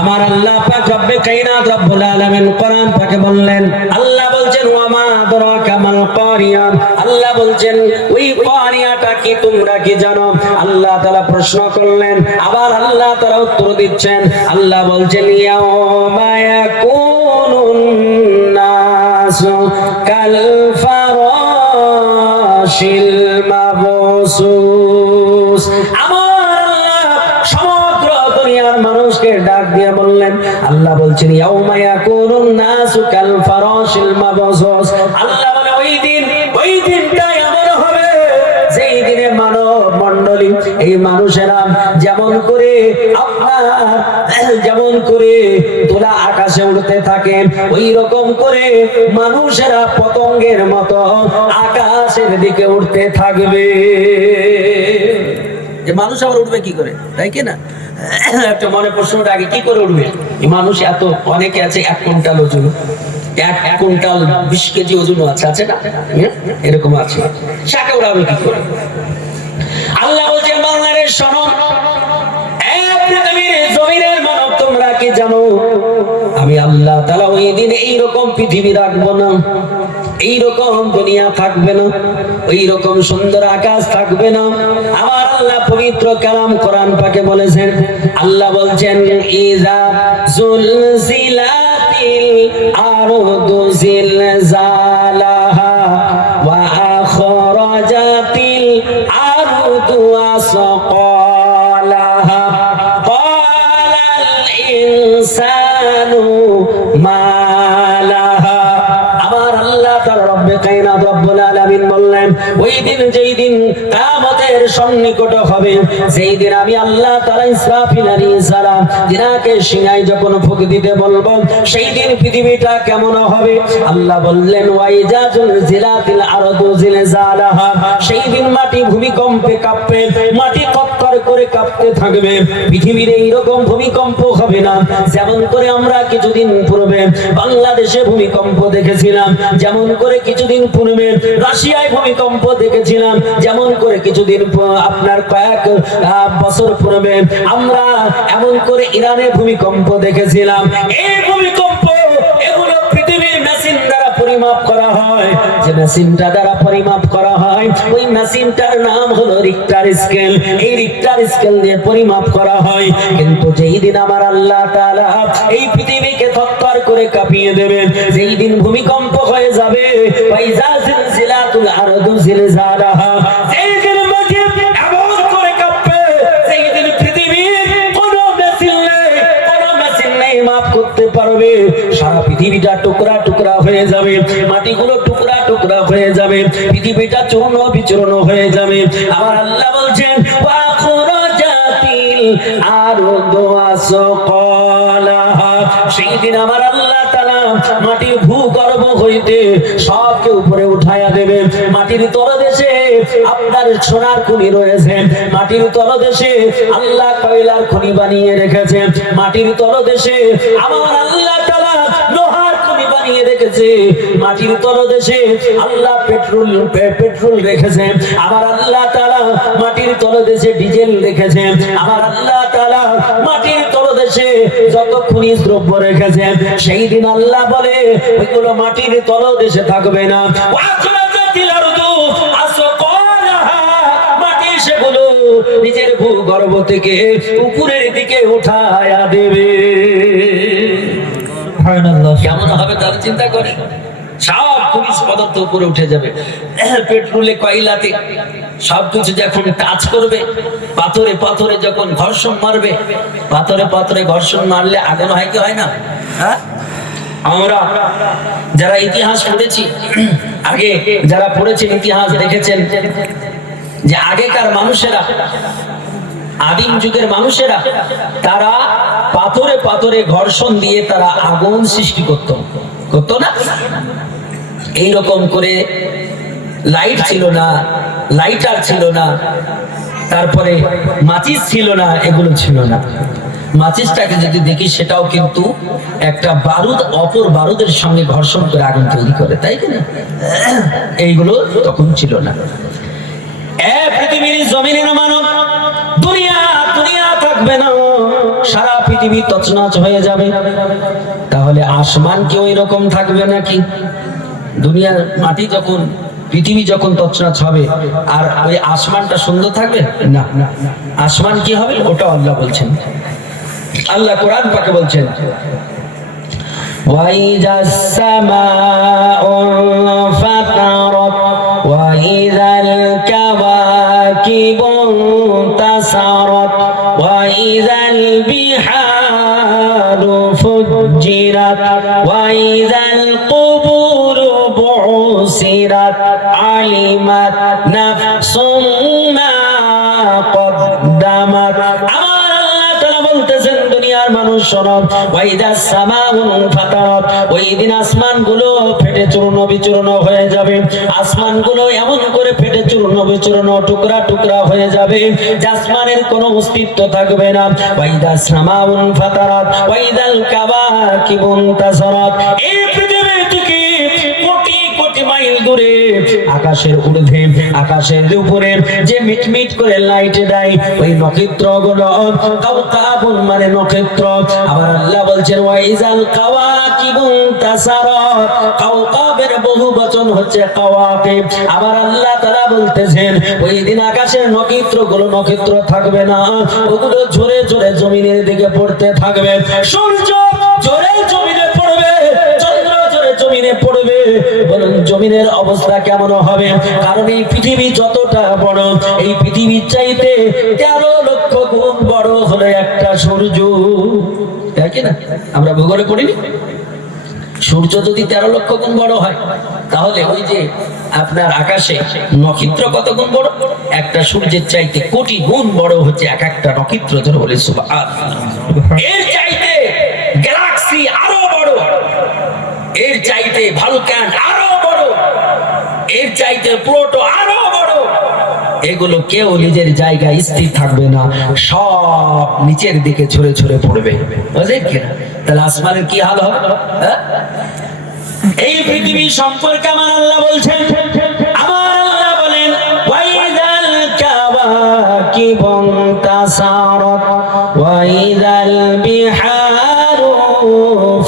আমার আল্লাহ পাক রব্বে কায়নাত রব্বুল আলামিন কোরআন পাকে বললেন, আল্লাহ বলছেন ওয়া মা আদরাকা মাল কারিয়া, আল্লাহ বলছেন ওই কারিয়াটা কি তোমরা কি জানো? আল্লাহ তাআলা প্রশ্ন করলেন, আবার আল্লাহ তাআলা উত্তর দিচ্ছেন। আল্লাহ বলছেন ইয়াউমা ইয়াকুনুন নাসু কাল ফারাশিল মাবসুস। মানুষকে ডাক দিয়ে বললেন, আল্লাহ বলছেন ইয়াউমা ইয়াকুনুন নাসু কাল ফারাশিল মাবসুস। আল্লাহ বলে ওই দিনটা এমন হবে যেই দিনে মানব মণ্ডলী এই মানুষেরা যেমন করে তোলা আকাশে উড়তে থাকে, ওই রকম করে মানুষেরা পতঙ্গের মতো আকাশের দিকে উঠতে থাকবে। মানুষ আবার উঠবে কি করে, তাই কি না? একটা মনে প্রশ্নটা আগে, কি করে উঠবে মানুষ? এত অনেকে আছে 1 কুইন্টাল ওজন, 1 কুইন্টাল 20 কেজি ওজন আছে না, এরকম আছে, সাকে উড়াবে কি করে? আল্লাহ বলছেন বাংলাদেশ শোনো, পৃথিবীর জমিনের মানব তোমরা কি জানো আমি আল্লাহ তাআলা ওই দিন এইরকম পৃথিবী রাখবো না, এইরকম দুনিয়া থাকবে না, ওই রকম সুন্দর আকাশ থাকবে না। আমার আল্লাহ পবিত্র কালাম কোরআন পাকে বলেছেন, আল্লাহ বলছেন ইযা জুলজিলাতিল আরদু জিলজালাহা ওয়া আখরাজাতিল আরদু আসকালাহা ক্বালাল ইনসানু মা লাহা। আমার আল্লাহ তাআলা রব্বে কায়নাত রব্বুল আলামিন বললেন, ওই দিন যেই দিন কিয়ামতের সন্নিকট হবে, সেই দিন আমি আল্লাহ তাআলা ইসরাফিল আলাইহিস সালাম জিনাকে সিংহায় যখন ফুঁক দিতে বলবো, সেই দিন পৃথিবীটা কেমন হবে? আল্লাহ বললেন ওয়াইজা জুলজিলাতিল আরদু জিলজালাহা, সেই দিন মাটি ভূমিকম্পে কাঁপবে, মাটি তত্তর করে কাঁপতে থাকবে। পৃথিবীর এইরকম ভূমিকম্প হবে না যেমন করে আমরা কিছুদিন পূর্বে বাংলাদেশে ভূমিকম্প দেখেছিলাম, যেমন করে কিছুদিন পূর্বে রাশিয়ায় ভূমিকম্প দেখেছিলাম, যেমন করে কিছুদিন আপনার কয়েক বছর পূর্বে আমরা এমন করে ইরানে ভূমিকম্প দেখেছিলাম। এই ভূমিকম্প এগুলো পৃথিবীর মেশিন দ্বারা পরিমাপ করা হয়, যে মেশিনটা দ্বারা পরিমাপ করা হয় ওই মেশিনটার নাম হলো রিক্টার স্কেল। এই রিক্টার স্কেল দিয়ে পরিমাপ করা হয়। কিন্তু যেই দিন আমার আল্লাহ তাআলা এই পৃথিবীকে থরথর করে কাঁপিয়ে দেবেন, যেই দিন ভূমিকম্প হয়ে যাবে, ওয়াইজা জিলজিলাতুল আরদু জিলজালাহা, যেই দিন মাটি এমন করে কাঁপবে, যেই দিন পৃথিবীর কোনো মেশিন নেই মাপ করতে পারবে। সারা পৃথিবীটা টুকরা টুকরা হয়ে যাবে, মাটিগুলো টুকরা টুকরা হয়ে যাবে, পৃথিবীটা চূর্ণ বিচূর্ণ হয়ে যাবে। আমার আল্লাহ বলছেন ওয়া খুরাজাতিল আরদু আসকালাহা, সেই দিন আমার আল্লাহ তাআলা মাটির ভূগর্ভ হইতে সবকে উপরে উঠায়া দেবে। মাটির তলদেশে আপনার সোনার খনি রয়েছে, মাটির তলদেশে আল্লাহ কয়লার খনি বানিয়ে রেখেছে, মাটির তলদেশে আমার আল্লাহ তাআলা লোহার খনি বানিয়ে রেখেছে, মাটির তলদেশে আল্লাহ পেট্রোল রেখেছে, আমার আল্লাহ তাআলা মাটির তলদেশে ডিজেল রেখেছে, আমার আল্লাহ তাআলা মাটির তলদেশে যত খনিজ দ্রব্য রেখেছে। সেই দিন আল্লাহ বলে ওইগুলো মাটির তলদেশে থাকবে না, মাটি সেগুলো নিজের ভূগর্ভ থেকে উপরের দিকে উঠায়া দেবে। কেমন হবে তার চিন্তা করে, সব খনিজ পদার্থ উপরে উঠে যাবে। পেট্রোলে কয়লাতে সবকিছু যখন টাচ করবে, পাথরে পাথরে যখন ঘর্ষণ মারবে, পাথরে পাথরে ঘর্ষণ মারলে আগুন হয় কি হয় না? হ্যাঁ, আমরা যারা ইতিহাস পড়েছি, আগে যারা পড়েছেন ইতিহাস দেখেছেন যে আগেকার মানুষেরা, আদিম যুগের মানুষেরা, তারা পাথরে পাথরে ঘর্ষণ দিয়ে তারা আগুন সৃষ্টি করতো না। এইরকম করে লাইট ছিল না, লাইটার ছিল না, তারপরে মাচিস ছিল না, এগুলো ছিল না। মাচিসটাকে যদি দেখি সেটাও কিন্তু একটা বারুদ অপর বারুদের সঙ্গে ঘর্ষণ করে আগুন তৈরি করে, তাই কিনা? এইগুলো তখন ছিল না। পৃথিবীর জমিনের মানব দুনিয়া থাকবে না, সারা পৃথিবী তছনছ হয়ে যাবে। তাহলে আসমান কি ওই রকম থাকবে নাকি? দুনিয়ার মাটি যখন, পৃথিবী যখন তছনছ হবে, আর ওই আসমানটা সুন্দর থাকবে না? আসমান কি হবে ওটা আল্লাহ বলছেন। আল্লাহ কোরআন পাকে বলছেন, وَإِذَا السَّمَاءُ انفَطَرَتْ وَإِذَا الْكَوَاكِبُ انتَثَرَتْ وَإِذَا الْبِحَارُ فُجِّرَتْ وَإِذَا الْقُبُورُ بُعْثِرَتْ عَلِمَتْ نَفْسٌ مَا قَدَّمَتْ। মানুষ শোনো, ওয়াইদা সামাউন ফাতারাত, ওই দিন আসমানগুলো ফেটে চূর্ণ বিচূর্ণ হয়ে যাবে। আসমানগুলো এমন করে ফেটে চূর্ণ বিচূর্ণ টুকরা টুকরা হয়ে যাবে যে আসমানের কোনো অস্তিত্ব থাকবে না। ওয়াইদা সামাউন ফাতারাত ওয়াইদাল কাওয়াকিবু ইনতাসারাত। এই পৃথিবী থেকে কোটি কোটি মাইল দূরে আকাশের ঊর্ধ্বে, আকাশের উপরে যে মিটমিট করে লাইট দেয় ওই নক্ষত্রগুলো, কাওকাবুন মানে নক্ষত্র। আবার আল্লাহ বলছেন ওয়াইজাল কাওয়াকিবু ইনতাসারাত, কাওকাবের বহুবচন হচ্ছে কাওয়াকিব। আবার আল্লাহ তাআলা বলতেছেন ওই দিন আকাশের নক্ষত্রগুলো নক্ষত্র থাকবে না, ওগুলো ঝরে ঝরে জমিনের দিকে পড়তে থাকবে। সূর্য ঝরে জমিনে পড়বে, চন্দ্র ঝরে জমিনে পড়বে। বলুন জমিনের অবস্থা কেমন হবে? কারণ এই পৃথিবী যতটা বড়, এই পৃথিবীর চাইতে 13 লক্ষ গুণ বড় হলো একটা সূর্য, তাই কি না? আমরা ভূগোলে পড়িনি? সূর্য যদি 13 লক্ষ গুণ বড় হয়, তাহলে ওই যে আপনার আকাশে নক্ষত্র কত গুণ বড়? একটা সূর্যের চাইতে কোটি গুণ বড় হচ্ছে এক একটা নক্ষত্র। ধরে বলে সুবহানাল্লাহ। এর চাইতে গ্যালাক্সি আরো বড়, এর চাইতে ভালকান আরো বড়, এর চাইতে প্লুটো আরো বড়। এগুলো কেউ নিজের জায়গায় স্থির থাকবে না, সব নিচের দিকে ছড়ে ছড়ে পড়বে, বুঝলেন কিনা? তাহলে আসমানের কি হাল হবে? এই পৃথিবী সম্পর্কে আমার আল্লাহ বলছেন, আমার আল্লাহ বলেন ওয়াইদাল কাওয়াকিবু ইনতাসারাত ওয়াইদাল বিহারু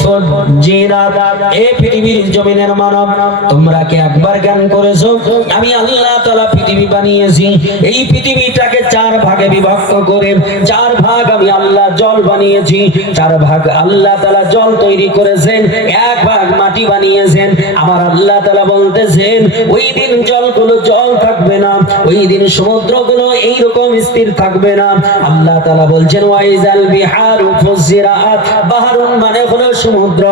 ফুজ্জিরাত। এই পৃথিবীর জমিনের মানব, তোমরা কি একবার জ্ঞান করেছো আমি আল্লাহ তাআলা পৃথিবী বানিয়েছি? এই পৃথিবীটাকে 4 ভাগে বিভক্ত করে 4 ভাগ আমি আল্লাহ জল বানিয়েছি, 4 ভাগ আল্লাহ তাআলা জল তৈরি করেছেন, 1 ভাগ মাটি বানিয়েছেন। আমার আল্লাহ তাআলা বলতেছেন ওই দিন জলগুলো জল থাকবে না, ওই দিন সমুদ্রগুলো এইরকম স্থির থাকবে না। আল্লাহ তাআলা বলছেন ওয়াইজাল বিহারু ফুজিরাত, বাহরুন মানে হলো সমুদ্র,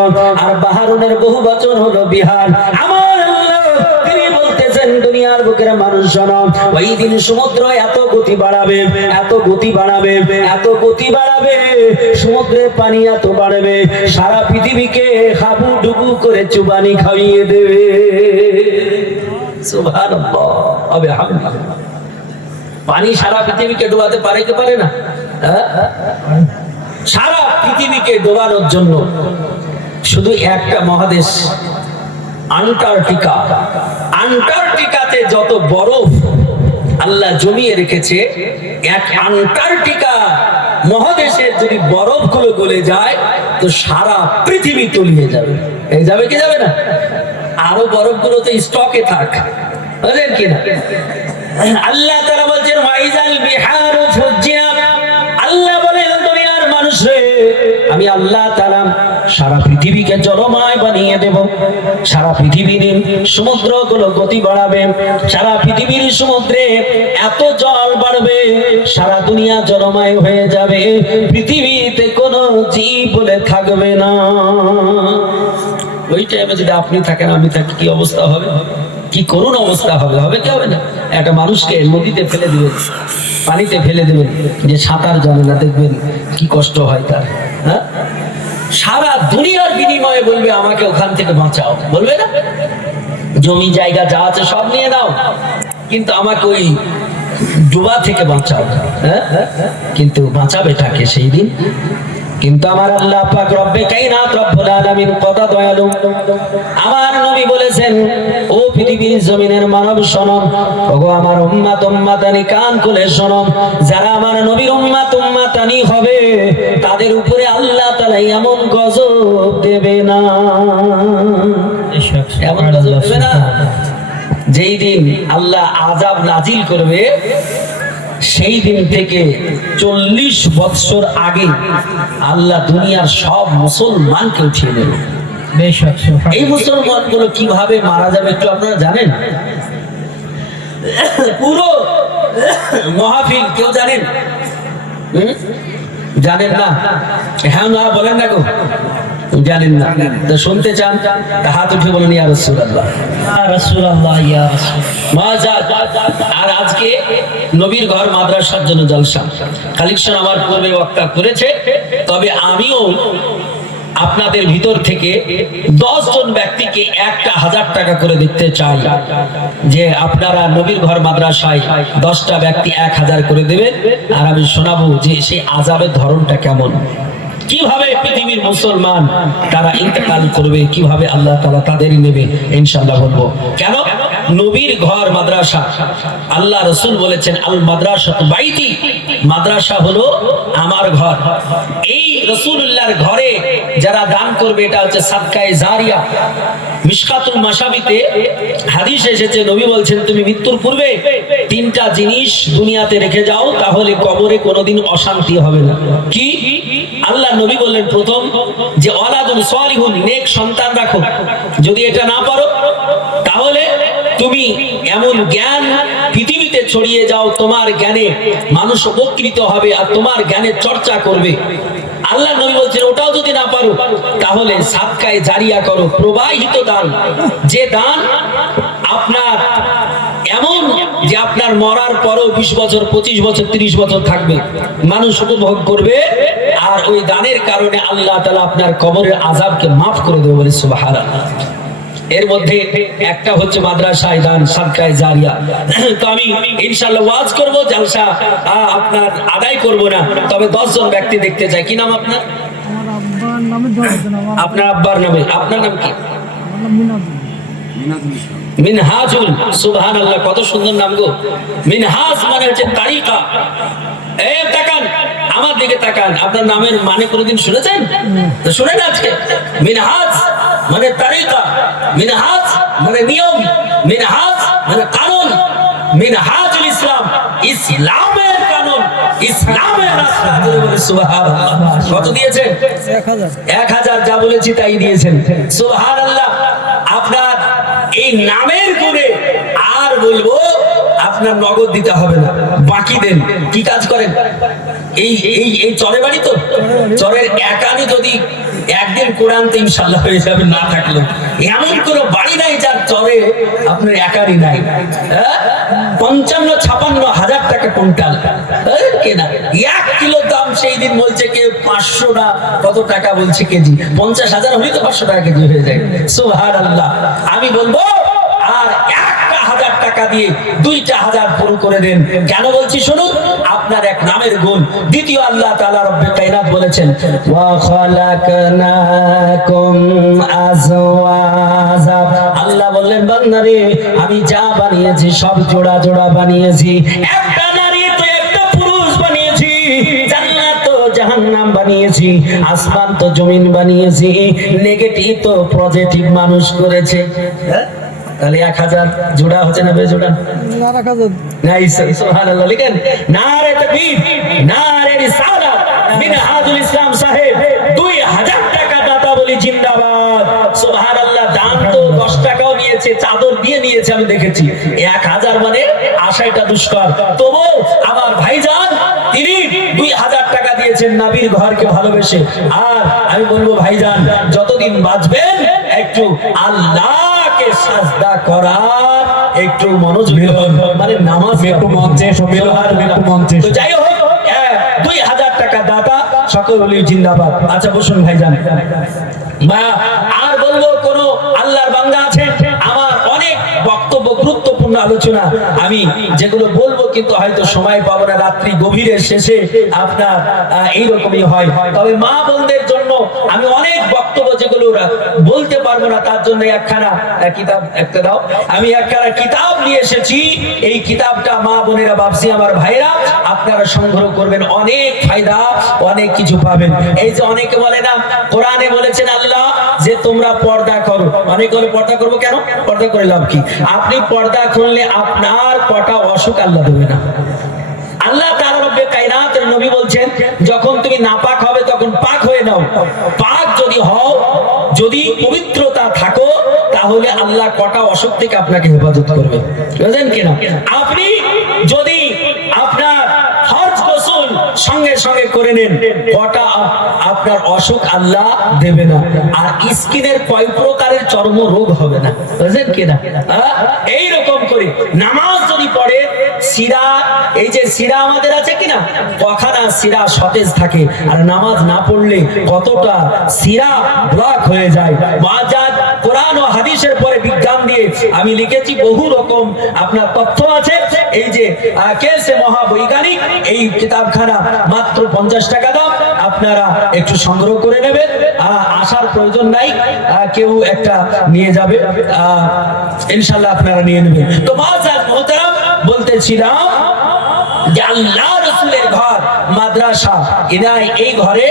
আর বাহরুনের বহুবচন হলো বিহার। আমার আল্লাহ তিনি বলতেছেন দুনিয়ার বুকের মানুষ শোনো, ওই দিন সমুদ্র এত গতি বাড়াবে, এত গতি বাড়াবে, এত গতি বাড়াবে, সমুদ্রের পানি এত বাড়বে, সারা পৃথিবীকে হাবুডুবু করে চুবানি খাইয়ে দেবে। সুবহানাল্লাহ। হবে পানি সারা পৃথিবীকে ডোবাতে পারে কি পারে না? সারা পৃথিবীকে ডোবানোর জন্য শুধু একটা মহাদেশ আন্টার্কটিকা, আন্টার্কটিকাতে যত বরফ আল্লাহ জমিয়ে রেখেছে, এক আন্টার্কটিকা মহাদেশের যদি বরফগুলো গলে যায় তো সারা পৃথিবী তলিয়ে যাবে। এই যাবে কি যাবে না? আরো বরফগুলো তো স্টকে থাক, বুঝলেন কিনা? আল্লাহ তাআলা বলছেন ওয়াইজাল বিহারু ফুজ্জিরাত। আল্লাহ বলেন দুনিয়ার মানুষ রে, আমি আল্লাহ তাআলা সারা পৃথিবীকে জলময় বানিয়ে দেব। সারা পৃথিবীর সমুদ্রগুলো গতি বাড়াবে, সারা পৃথিবীর সমুদ্রে এত জল বাড়বে, সারা দুনিয়া জলময় হয়ে যাবে, পৃথিবীতে কোনো জীব বলে থাকবে না। ওই টাইমে যদি আপনি থাকেন আমি থাকি, কি অবস্থা হবে? কি করুণ অবস্থা হবে? হবে কি হবে না? একটা মানুষকে নদীতে ফেলে দিবেন, পানিতে ফেলে দেবেন, যে সাঁতার জানে না, দেখবেন কি কষ্ট হয় তার। হ্যাঁ, সারা দুনিয়ার বিনিময়ে বলবে আমাকে ওখান থেকে বাঁচাও, বলবে না? জমি জায়গা যা আছে সব নিয়ে নাও, কিন্তু আমাকে ওই ডুবা থেকে বাঁচাও। হ্যাঁ, কিন্তু বাঁচাবে তাকে সেই দিন। কিন্তু আমার আল্লাহ পাক রব্বে কায়নাত রব্বুল আলামিন কত দয়ালু। আমার নবী বলেছেন ও পৃথিবীর জমিনের মানব শোনো, ওগো আমার উম্মত উম্মতানি কান খুলে শোনো, যারা আমার নবীর উম্মত উম্মতানি হবে তাদের এমন গজব দেবে না, এমন গজব দেবে না। যেই দিন আল্লাহ আযাব নাজিল করবে সেই দিন থেকে 40 বছর আগে আল্লাহ দুনিয়ার সব মুসলমানকে উঠিয়ে নেবে। এই মুসলমানগুলো কিভাবে মারা যাবে একটু আপনারা জানেন? পুরো মাহফিল কেউ জানেন? জানেন না? হ্যাঁ না বলেন না গো, জানেন না তো শুনতে চান তা হাত উঠে বলেন ইয়া রাসূলুল্লাহ, ইয়া রাসূলুল্লাহ, ইয়া রাসূল। আর আজকে নবীর ঘর মাদ্রাসার জন্য জলসা কালেকশন আমার পূর্বে বক্তা করেছে, তবে আমিও আপনাদের ভিতর থেকে 10 জন ব্যক্তিকে 1000 টাকা করে দিতে চাই যে আপনারা নবীর ঘর মাদ্রাসায় 10টা ব্যক্তি 1000 করে দেবেন, আর আমি শোনাবো যে সেই আযাবের ধরনটা কেমন, কিভাবে পৃথিবীর মুসলমান তারা ইন্তেকাল করবে, কিভাবে আল্লাহ তাআলা তাদের নেবে ইনশাআল্লাহ বলবো। কেন? নবীর ঘর মাদ্রাসা, আল্লাহ রাসূল বলেছেন আল মাদ্রাসাতু বাইতি, মাদ্রাসা হলো আমার ঘর। এই রাসূলুল্লাহর ঘরে যারা দান করবে এটা হচ্ছে সাদকায়ে জারিয়া। মিশকাতুল মাশাবিতে হাদিস এসেছে, নবী বলছেন তুমি মৃত্যুর পূর্বে 3টা জিনিস দুনিয়াতে রেখে যাও, তাহলে কবরে কোনোদিন অশান্তি হবে না। কি? আল্লাহ নবী বললেন প্রথম যে ওয়ালাদুন সালিহুন, নেক সন্তান রাখো। যদি এটা না পারো তাহলে তুমি এমন জ্ঞান পৃথিবীতে ছড়িয়ে যাও, তোমার জ্ঞানে মানুষ উপকৃত হবে আর তোমার জ্ঞানের চর্চা করবে। আল্লাহ নবী বলছেন ওটাও যদি না পারো তাহলে সাদকায়ে জারিয়া করো, প্রবাহিত দান, যে দান আপনার এমন যে আপনার মরার পরও 20 বছর 25 বছর 30 বছর থাকবে, মানুষ উপভোগ করবে, আর ওই দানের কারণে আল্লাহ তাআলা আপনার কবরের আযাবকে মাফ করে দেবে, বলে সুবহানাল্লাহ। এর মধ্যে একটা হচ্ছে মাদ্রাসায় দান, সাদকায়ে জারিয়া। তো আমি ইনশাআল্লাহ ওয়াজ করব, জলসা আপনার আদায় করব না, তবে 10 জন ব্যক্তি দেখতে চাই। কি নাম আপনার? আপনার আব্বার নামে। আপনার নাম কি? মিনহাজুল, সুবহানাল্লাহ, কত সুন্দর নাম গো। মিনহাজ মানে হচ্ছে তারিকা। এই তাকান, আমার দিকে তাকান, আপনার নামের মানে কোনোদিন শুনেছেন? তো শুনেন আজকে। মিনহাজ মানে তারিকা, মিনহাজ মানে নিয়ম, মিনহাজ মানে কানুন, মিনহাজুল ইসলাম, ইসলামের কানুন, ইসলামের রাস্তা। সুবহানাল্লাহ। কত দিয়েছেন? 1000। যা বলেছি তাই দিয়েছেন, সুবহানাল্লাহ। আপনার এই নামের গুণে আর বলবো আপনার নগদ দিতে হবে না, বাকি দেন। কি কাজ করেন? এই এই এই চরে বাড়ি তো, চরের একানি যদি একদিন কোরআনতে ইনশাআল্লাহ হয়ে যাবে, না থাকলেও এমন কোনো বাড়ি নাই যার চরে আপনার একানি নাই। 55-56 হাজার টাকা কুইন্টাল কেনা, 1 কিলো দাম সেই দিন বলছে কে 500 না কত টাকা বলছে কেজি, 50,000 হলে তো 500 টাকা কেজি হয়ে যায়। সুবহানাল্লাহ। আমি বলবো আর 1000 টাকা দিয়ে 2000 পুরো করে দেন। কেন বলছি শুনুন, আপনার এক নামের গুণ। দ্বিতীয়, আল্লাহ তাআলা রব্বুল কায়নাত বলেছেন ওয়া খালাকনাকুম আজওয়াজা, আল্লাহ বললেন বান্দারে আমি যা বানিয়েছি সব জোড়া জোড়া বানিয়েছি, একটা নারী তো একটা পুরুষ বানিয়েছি, জান্নাত তো জাহান্নাম বানিয়েছি, আসমান তো জমিন বানিয়েছি, নেগেটিভ তো পজিটিভ মানুষ করেছে। তাহলে 1000 জোড়া হচ্ছে না বেজোড়া? সুবহানাল্লাহ। লিখেন নারে তাকবীর, নারে রিসালাত, মিনহাজুল ইসলাম সাহেব 2000 টাকা দাতা বলি জিন্দাবাদ। সুবহানাল্লাহ। দান তো 10 টাকাও নিয়েছে, চাদর দিয়ে নিয়েছে, আমি দেখেছি। 1000 মানে আশাটা দুষ্কর, তবু আমার ভাইজান তিনি 2000 টাকা দিয়েছেন নবীর ঘরকে ভালোবেসে। আর আমি বলবো ভাইজান যতদিন বাঁচবেন একটু আল্লাহকে সাজদা করার একটু মনোযোগী হন, মানে নামাজ একটু মঞ্চে মঞ্চে। তো যাই হোক 2000 টাকা দাতা সকল বলি জিন্দাবাদ। আচ্ছা বসুন ভাইজান। আর বলবো কোন আল্লাহর বান্দা আছেন? আমার অনেক বক্তব্য, গুরুত্বপূর্ণ আলোচনা আমি যেগুলো বলবো কিন্তু হয়তো সময় পাবো না, রাত্রি গভীরের শেষে আপনার এইরকমই হয়। তবে মা বোনদের জন্য আমি অনেক বক্তব্য যেগুলো কথাগুলো বলতে পারবো না, তার জন্য একখানা কিতাব একটা দাও। আমি একখানা কিতাব নিয়ে এসেছি, এই কিতাবটা মা বোনেরা, বাপসি আমার ভাইরা আপনারা সংগ্রহ করবেন, অনেক ফায়দা, অনেক কিছু পাবেন। এই যে অনেকে বলে না, কোরআনে বলেছেন আল্লাহ যে তোমরা পর্দা করো, অনেকে বলে পর্দা করবো কেন, পর্দা করে লাভ কি? আপনি পর্দা করলে আপনার কটা অসুখ আল্লাহ দেবে না। আল্লাহ তাআলা রব্বে কায়নাতের নবী বলছেন, যখন তুমি নাপাক হবে তখন পাক হয়ে নাও। পাক যদি হও, যদি পবিত্রতা থাকো, তাহলে আল্লাহ কটা অসুখ থেকে আপনাকে হেফাজত করবে, বুঝলেন কিনা? আপনি যদি আপনার ফরজ গোসল সঙ্গে সঙ্গে করে নেন, কটা আপনার অসুখ আল্লাহ দেবে না। আর স্কিনের কয় প্রকারের চর্ম রোগ হবে না, বুঝলেন কিনা? এইরকম করে নামাজ যদি পড়ে, শিরা, এই যে শিরা আমাদের আছে কিনা, কখানা শিরা সতেজ থাকে, আর নামাজ না পড়লে কতটা শিরা ব্লক হয়ে যায়। মাজাদ কোরআন ও হাদিসের পরে বিজ্ঞান দিয়ে আমি লিখেছি, বহু রকম আপনার তথ্য আছে। এই যে কেসে মহাবৈজ্ঞানিক, এই কিতাবখানা মাত্র 50 টাকা দাম, আপনারা একটু সংগ্রহ করে নেবেন, আসার প্রয়োজন নাই, কেউ একটা নিয়ে যাবে, ইনশাআল্লাহ আপনারা নিয়ে নেবেন। তো মাজাদ মোহতারাম, বলতেছিলাম যে আল্লাহ রাসূলের ঘর মাদ্রাসা, এই ঘরে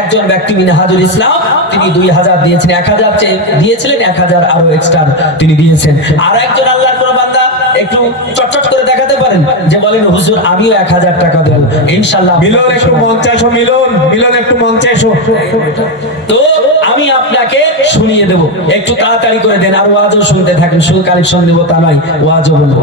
একজন ব্যক্তি মিনহাজুল ইসলাম, তিনি 2000 দিয়েছেন, 1000 দিয়েছিলেন, 1000 আরো এক্সট্রা তিনি দিয়েছেন। আর একজন আল্লাহর কোন বান্দা একটু চটচট করে দেখাতে পারেন যে বলেন হুজুর আমিও 1000 টাকা দেব, ইনশাআল্লাহ। মিলন একটু মঞ্চে এসো, মিলন একটু মঞ্চে এসো। তো আমি আপনাকে শুনিয়ে দেব, একটু তাড়াতাড়ি করে দেন, আর ওয়াজও শুনতে থাকেন, শুধু কালেকশন দেব তা নয়, ওয়াজও বলবো।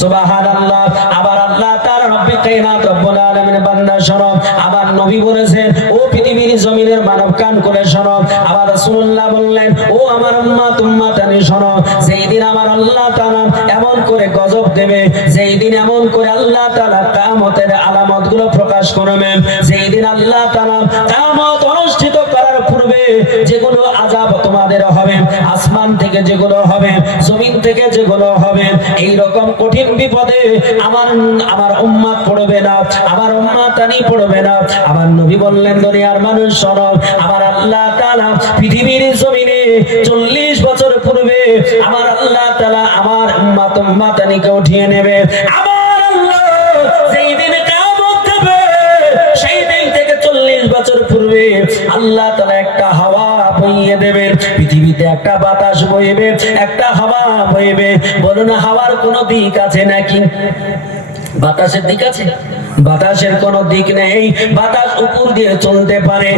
সুবহানাল্লাহ। আবার আল্লাহ তাআলা রব্বে কায়নাত রব্বুল আলামিন বান্দা শোনো, আবার নবী বলেছেন, ও পৃথিবীর জমিনের মানব কান করে শোনো। আবার রাসূলুল্লাহ বললেন, ও আমার উম্মত উম্মতানি শোনো, যেই দিন আমার আল্লাহ তাআলা এমন করে গজব দেবে, যেই দিন এমন করে আল্লাহ তাআলা কিয়ামতের আলামতগুলো প্রকাশ করবেন, যেই দিন আল্লাহ তাআলা কিয়ামত অনুষ্ঠিত করার পূর্বে যেগুলো আযাব তোমাদের হবে, আসমান থেকে যেগুলো হবে, জমিন থেকে যেগুলো হবে, এই রকম কঠিন বিপদে আমার উম্মত পড়বে না, আমার উম্মতানি পড়বে না। আমার নবী বললেন, দুনিয়ার মানুষ শোনো, আমার আল্লাহ তাআলা পৃথিবীর জমিনে 40 বছর পূর্বে আমার আল্লাহ তাআলা আমার উম্মত উম্মতানিকে উঠিয়ে নেবে। আমার আল্লাহ যেই দিন কিয়ামত হবে, সেই দিন থেকে 40 বছর পূর্বে আল্লাহ তাআলা একটা হাওয়া বইয়ে দেবেন, পৃথিবীতে একটা বাতাস বইবে, একটা হাওয়া বইবে। বলুন, হাওয়ার কোনো দিক আছে নাকি? বাতাসের দিক আছে? বাতাসের কোনো দিক নেই, বাতাস উপর দিয়ে চলতে পারে।